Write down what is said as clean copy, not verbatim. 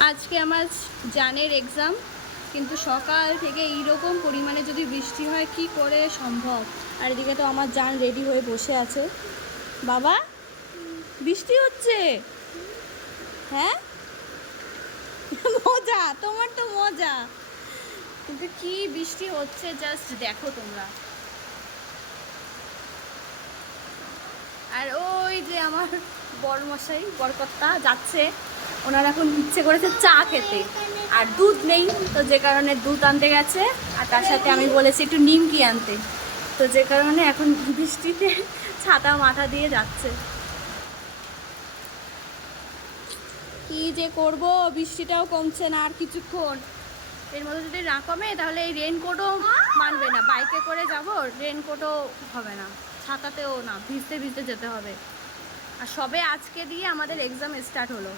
আজকে আমার জানের এক্সাম, কিন্তু সকাল থেকে এইরকম পরিমাণে যদি বৃষ্টি হয় কি করে সম্ভব। আর এদিকে তো আমার জান রেডি হয়ে বসে আছে। বাবা, বৃষ্টি হচ্ছে? হ্যাঁ, মজা, তোমার তো মজা, কিন্তু কি বৃষ্টি হচ্ছে জাস্ট দেখো তোমরা। আর ওই যে আমার বড়মশাই বরকর্তা যাচ্ছে, ওনার এখন ইচ্ছে করেছে চা খেতে, আর দুধ নেই, তো যে কারণে দুধ আনতে গেছে। আর তার সাথে আমি বলেছি একটু নিমকি আনতে, তো যে কারণে এখন বৃষ্টিতে ছাতা মাথা দিয়ে যাচ্ছে। কি যে করব, বৃষ্টিটাও কমছে না আর কিছুক্ষণ। এর মধ্যে যদি না কমে তাহলে এই রেনকোটও মানবে না, বাইকে করে যাব, রেনকোটও হবে না, ছাতাতেও না, ভিজতে ভিজতে যেতে হবে। আর সবে আজকে দিয়ে আমাদের এক্সাম স্টার্ট হলো।